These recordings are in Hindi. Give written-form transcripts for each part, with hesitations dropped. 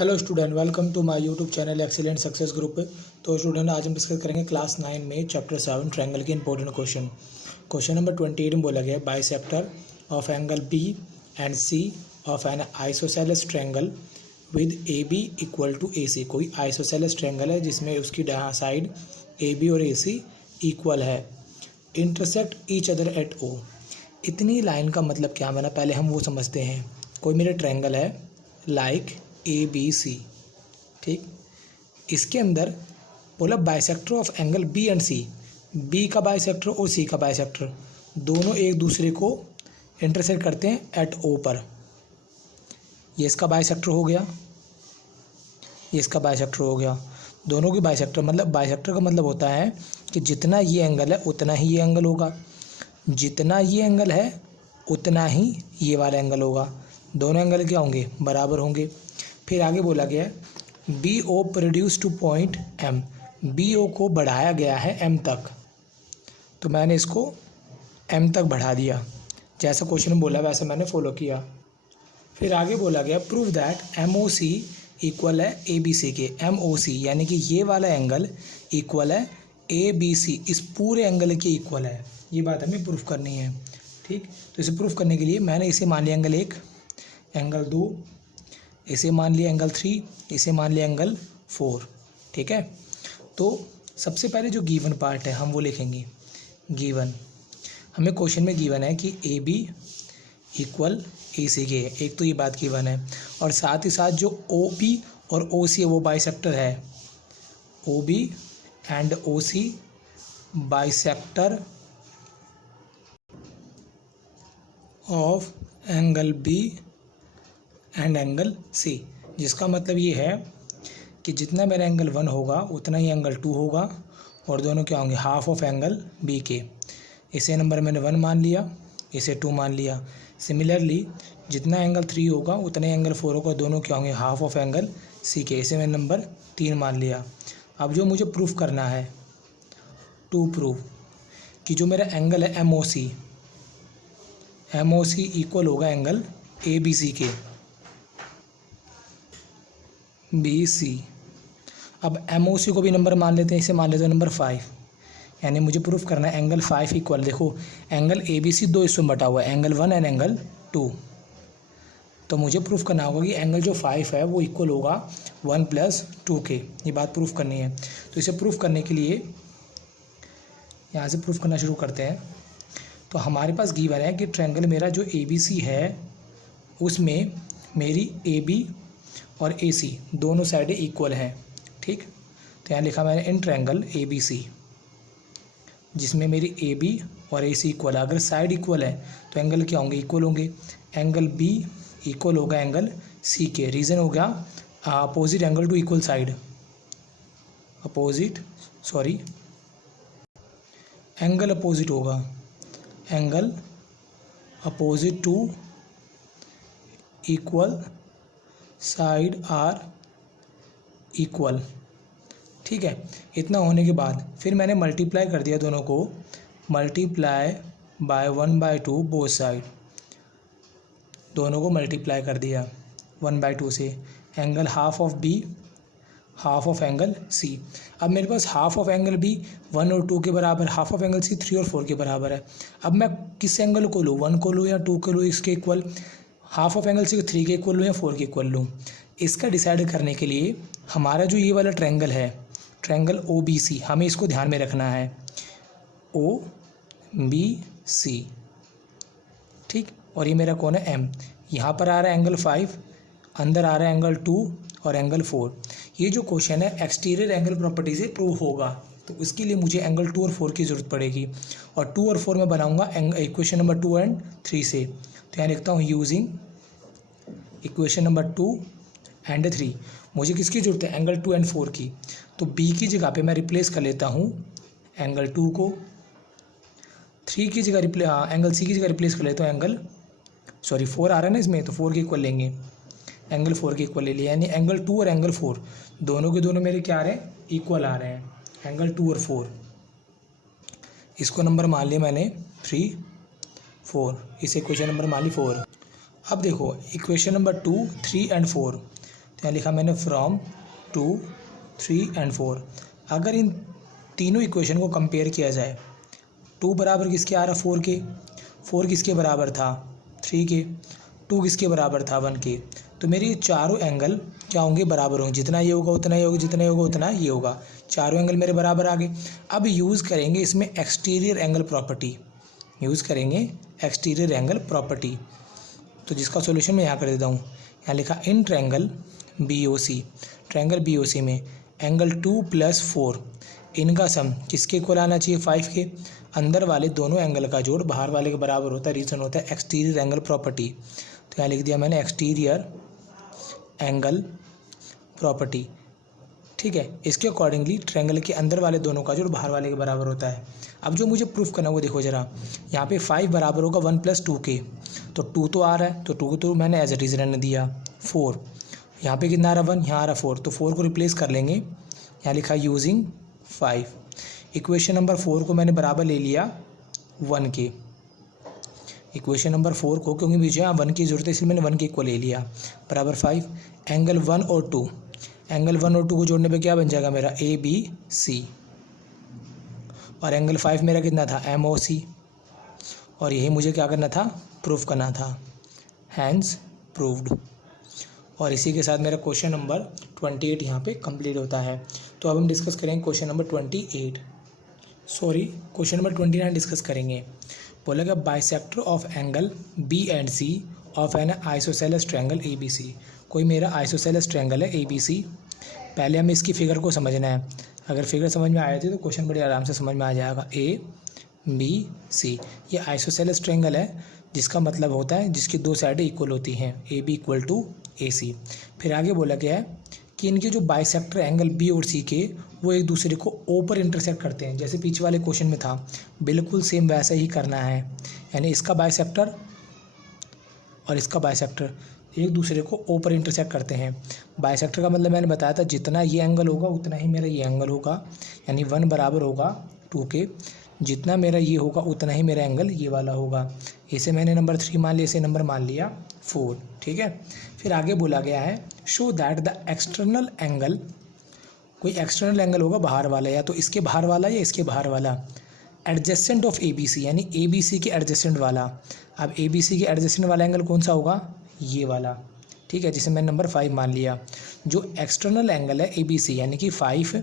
Hello student, welcome to my YouTube channel excellent success group. तो स्टूडेंट, आज हम डिस्कस करेंगे क्लास 9 में चैप्टर 7 ट्रायंगल के इंपॉर्टेंट क्वेश्चन नंबर 28 में बोला गया है bisector of angle B and C of an isosceles triangle with A B equal to A C. कोई आइसोसेलेस ट्रायंगल है जिसमें उसकी साइड ए बी और ए सी इक्वल है, इंटरसेक्ट ईच अदर एट ओ। इतनी लाइन का मतलब क्या बना, पहले हम वो समझते हैं। कोई मेरा ट्रायंगल है लाइक ए बी सी, ठीक। इसके अंदर बोला bisector of angle B and C, B का बाइसेक्टर और सी का बाइसेक्टर दोनों एक दूसरे को इंटरसेक्ट करते हैं एट ओ पर। ये इसका बाइसेक्टर हो गया, ये इसका बाइसेक्टर हो गया। दोनों की बाइसेक्टर मतलब बाइसेक्टर का मतलब होता है कि जितना ये एंगल है उतना ही ये एंगल होगा, जितना ये एंगल है उतना ही ये वाला एंगल होगा। दोनों एंगल क्या होंगे? बराबर होंगे। फिर आगे बोला गया है B O produce to point M, B O को बढ़ाया गया है एम तक, तो मैंने इसको एम तक बढ़ा दिया। जैसा क्वेश्चन में बोला वैसे मैंने फॉलो किया। फिर आगे बोला गया prove that M O C equal है ए बी सी के। एम ओ सी यानी कि ये वाला एंगल इक्वल है ए बी सी, इस पूरे एंगल के इक्वल है। ये बात हमें प्रूफ करनी है, ठीक। तो इसे प्रूफ करने के लिए मैंने इसे मान लिया एंगल 1, एंगल 2, इसे मान लिया एंगल 3, इसे मान लिया एंगल 4, ठीक है। तो सबसे पहले जो गिवन पार्ट है हम वो लिखेंगे। गिवन हमें क्वेश्चन में गिवन है कि ए बी इक्वल ए सी के, एक तो ये बात गिवन है, और साथ ही साथ जो ओ बी और ओ सी है वो बाइसेक्टर है। O B and O C bisector of angle B and angle C, जिसका मतलब ये है कि जितना मेरा एंगल 1 होगा उतना ही एंगल 2 होगा, और दोनों क्या होंगे? हाफ ऑफ एंगल बी के। इसे नंबर मैंने 1 मान लिया, इसे 2 मान लिया। सिमिलरली जितना एंगल 3 होगा उतना ही एंगल 4 होगा, दोनों क्या होंगे? हाफ ऑफ एंगल सी के। इसे मैंने नंबर 3 मान लिया। अब जो मुझे प्रूफ करना है, टू प्रूव कि जो मेरा एंगल है एम ओ सी इक्वल होगा एंगल ए बी सी के, बी सी। अब एम ओ सी को भी नंबर मान लेते हैं, इसे मान लेते हैं नंबर 5, यानी मुझे प्रूफ करना है एंगल 5 इक्वल, देखो एंगल ए बी सी 2 हिस्सों में बटा हुआ है, एंगल 1 एंड एंगल 2। तो मुझे प्रूफ करना होगा कि एंगल जो 5 है वो इक्वल होगा 1 + 2 के। ये बात प्रूफ करनी है। तो इसे प्रूफ करने के लिए यहाँ से प्रूफ करना शुरू करते हैं। तो हमारे पास गिवन है कि ट्रायंगल मेरा जो ए बी सी है उसमें मेरी ए बी और ए सी दोनों साइडें इक्वल हैं, ठीक। तो यहाँ लिखा मैंने in triangle A B C, जिसमें मेरी ए बी और ए सी इक्वल है। अगर साइड इक्वल है तो एंगल क्या होंगे? इक्वल होंगे। एंगल बी इक्वल होगा एंगल सी के। रीज़न हो गया opposite angle to equal side, angle opposite होगा, angle opposite to equal side are equal, ठीक है। इतना होने के बाद फिर मैंने मल्टीप्लाई कर दिया दोनों को, मल्टीप्लाई बाय 1/2 बोथ साइड, दोनों को मल्टीप्लाई कर दिया 1/2 से। Angle half of B, half of angle C. अब मेरे पास हाफ ऑफ एंगल बी 1 और 2 के बराबर, हाफ ऑफ एंगल सी 3 और 4 के बराबर है। अब मैं किस एंगल को लूँ? 1 को लूँ या 2 को लूँ? इसके इक्वल हाफ ऑफ एंगल सी को 3 के इक्वल लूँ या 4 के इक्वल लूँ? इसका डिसाइड करने के लिए हमारा जो ये वाला ट्रायंगल है, ट्रायंगल ओ बी सी, हमें इसको ध्यान में रखना है। ओ बी सी, ठीक। और ये मेरा कौन है? एम। यहाँ पर आ रहा है एंगल 5, अंदर आ रहा है एंगल 2 और एंगल 4। ये जो क्वेश्चन है एक्सटीरियर एंगल प्रॉपर्टी से प्रूव होगा, तो इसके लिए मुझे एंगल 2 और 4 की ज़रूरत पड़ेगी, और 2 और 4 में बनाऊंगा इक्वेशन नंबर 2 एंड 3 से। तो यहाँ लिखता हूँ यूजिंग इक्वेशन नंबर 2 एंड 3। मुझे किसकी ज़रूरत है? एंगल 2 एंड 4 की। तो बी की जगह पे मैं रिप्लेस कर लेता हूँ एंगल 2 को, 3 की जगह एंगल सी की जगह रिप्लेस कर लेता हूँ एंगल 4 आ रहा है ना इसमें, तो 4 के इक्वल लेंगे, एंगल 4 के इक्वल ले लिया। यानी एंगल 2 और एंगल 4 दोनों के दोनों मेरे क्या आ रहे हैं? इक्वल आ रहे हैं, एंगल 2 और 4। इसको नंबर मान लिया मैंने 3, 4, इसे क्वेश्चन नंबर मान ली 4। अब देखो इक्वेशन नंबर 2, 3 एंड 4, यहाँ लिखा मैंने फ्रॉम 2, 3 एंड 4। अगर इन तीनों इक्वेशन को कंपेयर किया जाए, 2 बराबर किसके आ रहा 4 के, 4 किसके बराबर था 3 के, 2 किसके बराबर था 1 के। तो मेरे ये चारों एंगल क्या होंगे, बराबर होंगे। जितना ये होगा उतना ये होगा, जितना ये होगा उतना ये होगा। चारों एंगल मेरे बराबर आ गए। अब यूज़ करेंगे इसमें एक्सटीरियर एंगल प्रॉपर्टी, यूज़ करेंगे एक्सटीरियर एंगल प्रॉपर्टी। तो जिसका सॉल्यूशन मैं यहाँ कर देता हूँ। यहाँ लिखा in triangle BOC, triangle BOC में एंगल 2 + 4 इनका सम किसके इक्वल आना चाहिए 5 के। अंदर वाले दोनों एंगल का जोड़ बाहर वाले के बराबर होता है। रीज़न होता है एक्सटीरियर एंगल प्रॉपर्टी। तो यहाँ लिख दिया मैंने एक्सटीरियर एंगल प्रॉपर्टी, ठीक है। इसके अकॉर्डिंगली ट्रायंगल के अंदर वाले दोनों का जोड़ बाहर वाले के बराबर होता है। अब जो मुझे प्रूफ करना है वो देखो जरा, यहाँ पे 5 बराबर होगा 1 + 2 के, तो 2 तो आ रहा है, तो 2 तो मैंने एज इट इज़ रहने दिया। 4 यहाँ पे कितना आ रहा 1, यहाँ आ रहा 4, तो 4 को रिप्लेस कर लेंगे। यहाँ लिखा यूजिंग 5। इक्वेशन नंबर 4 को मैंने बराबर ले लिया 1 के। इक्वेशन नंबर 4 को, क्योंकि मुझे यहाँ 1 की जरूरत है इसलिए मैंने 1 के इक्वल ले लिया, बराबर 5। एंगल 1 और 2, एंगल 1 और 2 को जोड़ने पे क्या बन जाएगा मेरा ABC। और एंगल 5 मेरा कितना था MOC। और यही मुझे क्या करना था, प्रूफ करना था। Hence proved. और इसी के साथ मेरा क्वेश्चन नंबर 28 यहाँ पे कंप्लीट होता है। तो अब हम डिस्कस करेंगे क्वेश्चन नंबर 29 डिस्कस करेंगे। बोला गया bisector of angle B and C of an isosceles triangle ABC। कोई मेरा आइसोसेलेस ट्रायंगल है ABC। पहले हमें इसकी फिगर को समझना है। अगर फिगर समझ में आ जाती है तो क्वेश्चन बड़े आराम से समझ में आ जाएगा। ABC ये आइसोसेलेस ट्रायंगल है, जिसका मतलब होता है जिसकी दो साइडें इक्वल होती हैं, AB = AC। फिर आगे बोला गया है कि इनके जो बाइसेक्टर एंगल B और C के वो एक दूसरे को O पर इंटरसेक्ट करते हैं। जैसे पीछे वाले क्वेश्चन में था, बिल्कुल सेम वैसा ही करना है। यानी इसका बाइसेक्टर और इसका बाइसेक्टर एक दूसरे को O पर इंटरसेक्ट करते हैं। बाइसेक्टर का मतलब मैंने बताया था, जितना ये एंगल होगा उतना ही मेरा ये एंगल होगा। यानी 1 बराबर होगा 2 के, जितना मेरा ये होगा उतना ही मेरा एंगल ये वाला होगा। इसे मैंने नंबर 3 मान लिया, इसे नंबर मान लिया 4, ठीक है। फिर आगे बोला गया है show that the external angle, कोई एक्सटर्नल एंगल होगा बाहर वाला, या तो इसके बाहर वाला या इसके बाहर वाला, एडजेसेंट ऑफ ABC यानी ABC के एडजेसेंट वाला। अब ABC के एडजेसेंट वाला एंगल कौन सा होगा, ये वाला, ठीक है, जिसे मैंने नंबर 5 मान लिया। जो एक्सटर्नल एंगल है ABC यानी कि 5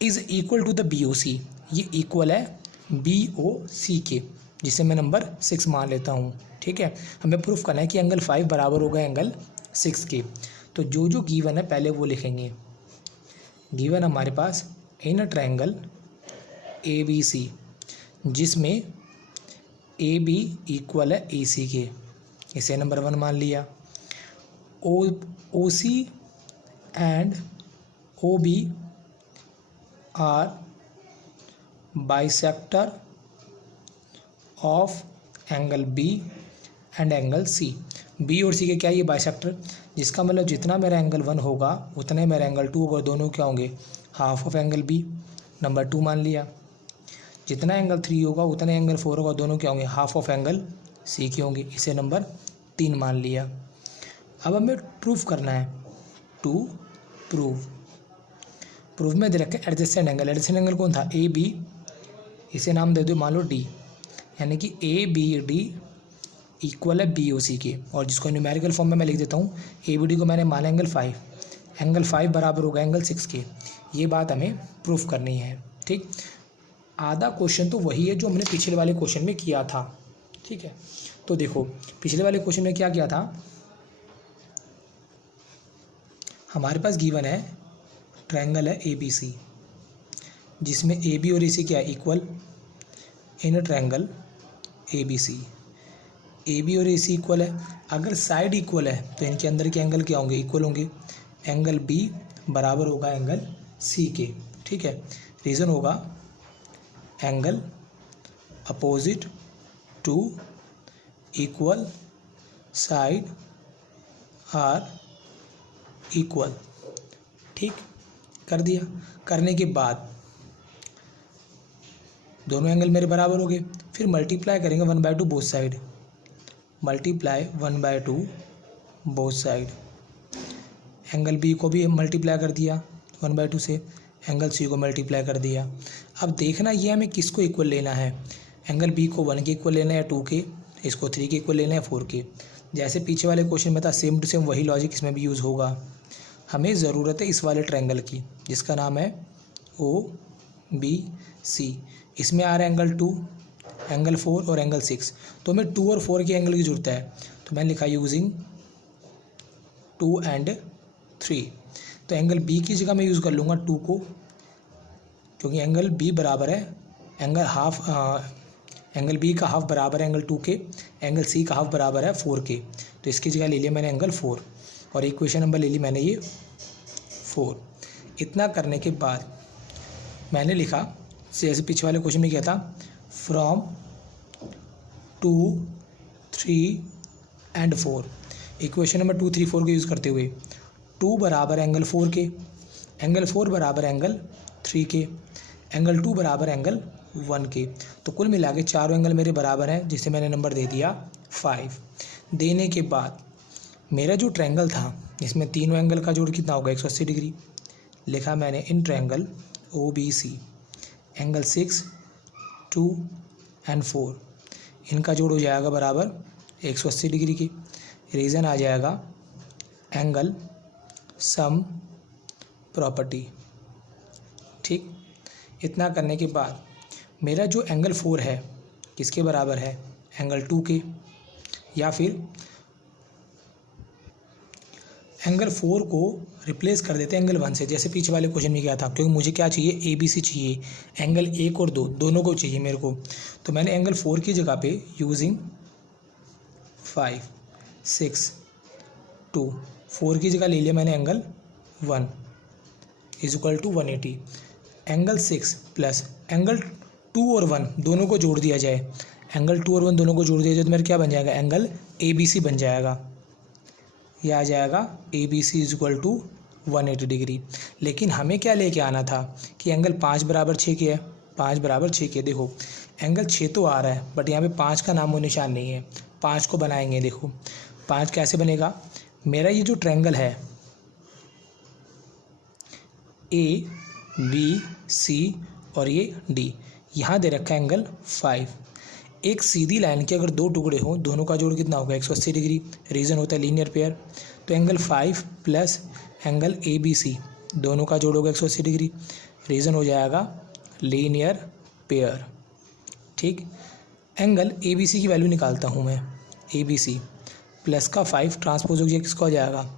is equal to the BOC, ये इक्वल है BOC के, जिसे मैं नंबर 6 मान लेता हूँ, ठीक है। हमें प्रूफ करना है कि एंगल 5 बराबर होगा एंगल 6 के। तो जो जो गिवन है पहले वो लिखेंगे। गिवन हमारे पास इन अ ट्रायंगल ABC जिसमें AB इक्वल है AC के, इसे नंबर 1 मान लिया। OC and OB are bisector of angle B and angle C। B और C के क्या ये बाइसेक्टर, जिसका मतलब जितना मेरा एंगल 1 होगा उतना ही मेरा एंगल 2 होगा, दोनों क्या होंगे half of angle B, number 2 मान लिया। जितना एंगल 3 होगा उतना एंगल 4 होगा, दोनों क्या होंगे हाफ ऑफ एंगल C के होंगे, इसे नंबर 3 मान लिया। अब हमें प्रूफ करना है, टू प्रूफ में दे रखा है एडजेसेंट एंगल कौन था AB, इसे नाम दे दो मान लो D, यानी कि ABD इक्वल है BOC के। और जिसको न्यूमेरिकल फॉर्म में मैं लिख देता हूँ, ABD को मैंने माना एंगल 5, एंगल 5 बराबर होगा एंगल 6 के। ये बात हमें प्रूफ करनी है, ठीक। आधा क्वेश्चन तो वही है जो हमने पिछले वाले क्वेश्चन में किया था, ठीक है। तो देखो पिछले वाले क्वेश्चन में क्या किया था, हमारे पास गिवन है ट्रायंगल है ABC जिसमें AB और AC क्या है equal in triangle ABC। AB और AC इक्वल है, अगर साइड इक्वल है तो इनके अंदर के एंगल क्या होंगे इक्वल होंगे। एंगल B बराबर होगा एंगल C के, ठीक है। रीज़न होगा angle opposite to equal side are equal, ठीक। कर दिया, करने के बाद दोनों एंगल मेरे बराबर हो गए। फिर मल्टीप्लाई करेंगे 1/2 both side, multiply 1/2 both side. Angle B को भी मल्टीप्लाई कर दिया 1/2 से, एंगल सी को मल्टीप्लाई कर दिया। अब देखना ये हमें किसको इक्वल लेना है, एंगल बी को 1 के इक्वल लेना है या 2 के, इसको 3 के इक्वल लेना है 4 के। जैसे पीछे वाले क्वेश्चन में था सेम टू सेम वही लॉजिक इसमें भी यूज़ होगा। हमें ज़रूरत है इस वाले ट्रायंगल की जिसका नाम है OBC। इसमें आ रहा है एंगल 2, एंगल 4 और एंगल 6। तो हमें 2 और 4 के एंगल की ज़रूरत है, तो मैंने लिखा यूजिंग 2 and 3। तो एंगल बी की जगह मैं यूज़ कर लूँगा 2 को, क्योंकि एंगल बी बराबर है एंगल बी का हाफ बराबर है एंगल 2 के, एंगल सी का हाफ बराबर है 4 के। तो इसकी जगह ले लिया मैंने एंगल 4 और इक्वेशन नंबर ले ली मैंने ये 4। इतना करने के बाद मैंने लिखा जैसे पीछे वाले क्वेश्चन में क्या था, फ्रॉम 2, 3 and 4। इक्वेशन नंबर 2, 3, 4 को यूज़ करते हुए 2 बराबर एंगल 4 के, एंगल 4 बराबर एंगल 3 के, एंगल 2 बराबर एंगल 1 के। तो कुल मिला के चारों एंगल मेरे बराबर हैं, जिसे मैंने नंबर दे दिया 5। देने के बाद मेरा जो ट्रायंगल था इसमें तीनों एंगल का जोड़ कितना होगा 180 डिग्री। लिखा मैंने in triangle OBC angle 6, 2 and 4 इनका जोड़ हो जाएगा बराबर 180 डिग्री की। रीज़न आ जाएगा एंगल सम प्रॉपर्टी। ठीक, इतना करने के बाद मेरा जो एंगल 4 है किसके बराबर है, एंगल 2 के, या फिर एंगल 4 को रिप्लेस कर देते हैं एंगल 1 से, जैसे पीछे वाले क्वेश्चन में क्या था, क्योंकि मुझे क्या चाहिए ABC चाहिए, एंगल 1 और 2 दोनों को चाहिए मेरे को। तो मैंने एंगल 4 की जगह पे यूजिंग 5, 6, 2, 4 की जगह ले लिया मैंने angle 1 is equal to 180। Angle 6 plus angle 2 और 1 दोनों को जोड़ दिया जाए, एंगल 2 और 1 दोनों को जोड़ दिया जाए तो मेरा क्या बन जाएगा, एंगल ABC बन जाएगा। यह आ जाएगा ABC is equal to 180 degree. लेकिन हमें क्या लेके आना था कि एंगल 5 बराबर 6 के है, 5 बराबर 6 के। देखो एंगल 6 तो आ रहा है बट यहाँ पे 5 का नामो निशान नहीं है। 5 को बनाएंगे, देखो 5 कैसे बनेगा, मेरा ये जो ट्रायंगल है ABC और ये D, यहाँ दे रखा है एंगल 5। एक सीधी लाइन के अगर दो टुकड़े हों दोनों का जोड़ कितना होगा 180 डिग्री। रीज़न होता है लीनियर पेयर। तो एंगल 5 प्लस एंगल ABC दोनों का जोड़ होगा 180 डिग्री। रीज़न हो जाएगा लीनियर पेयर। ठीक, एंगल ABC की वैल्यू निकालता हूँ मैं। ABC प्लस का 5 ट्रांसपोज हो गया, किसका हो जाएगा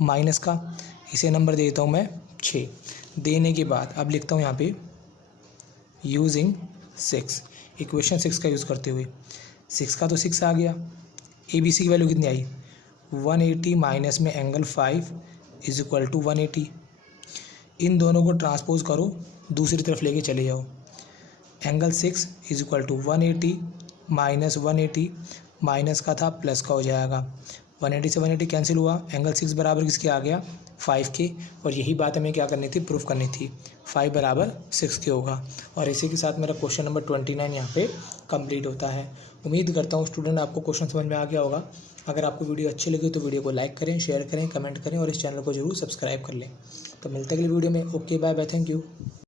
माइनस का। इसे नंबर दे देता हूँ मैं 6। देने के बाद अब लिखता हूँ यहाँ पे यूजिंग 6, इक्वेशन 6 का यूज़ करते हुए। 6 का तो 6 आ गया। ABC की वैल्यू कितनी आई 180 माइनस में एंगल 5 इज इक्वल टू 180। इन दोनों को ट्रांसपोज करो, दूसरी तरफ लेके चले जाओ। Angle 6 is equal to 180 minus 180, minus का था प्लस का हो जाएगा। 180 से 180 कैंसिल हुआ, एंगल 6 बराबर किसके आ गया 5 के। और यही बात हमें क्या करनी थी, प्रूफ करनी थी, 5 बराबर 6 के होगा। और इसी के साथ मेरा क्वेश्चन नंबर 29 यहाँ पे कंप्लीट होता है। उम्मीद करता हूँ स्टूडेंट आपको क्वेश्चन समझ में आ गया होगा। अगर आपको वीडियो अच्छी लगी तो वीडियो को लाइक करें, शेयर करें, कमेंट करें और इस चैनल को जरूर सब्सक्राइब कर लें। तो मिलते हैं अगली वीडियो में। Okay bye bye, thank you.